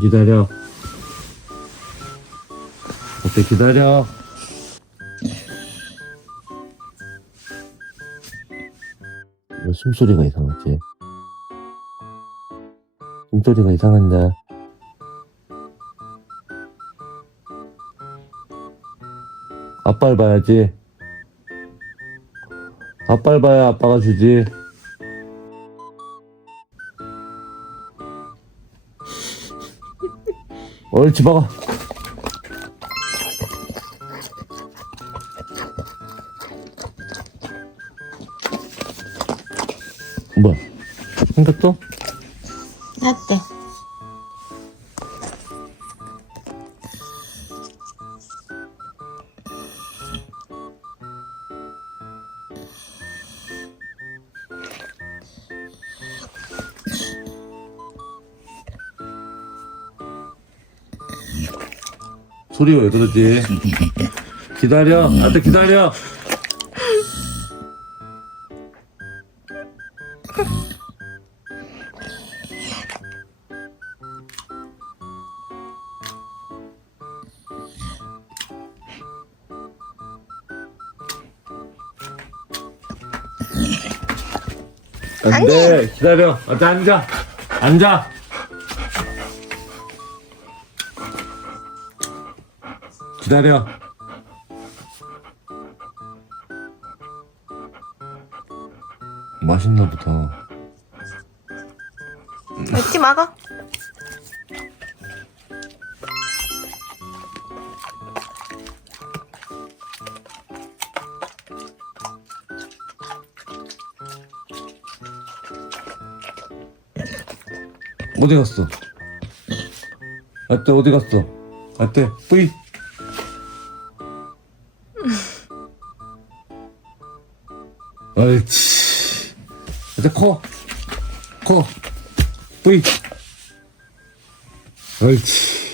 기다려. 어때, 기다려. 너 숨소리가 이상하지? 숨소리가 이상한데. 아빠를 봐야지. 아빠를 봐야 아빠가 주지. 옳지, 먹어. 뭐야? 생겼어? 어때? 소리가 왜 그러지? 기다려. 아들 기다려. 안 돼. 기다려. 아들 앉아. 앉아. 기다려. 맛있나 보다. 웃지 마가. 어디 갔어? 아떼 어디 갔어? 아떼 뿌이. 옳지. 아떼 커. 뿌이. 옳지.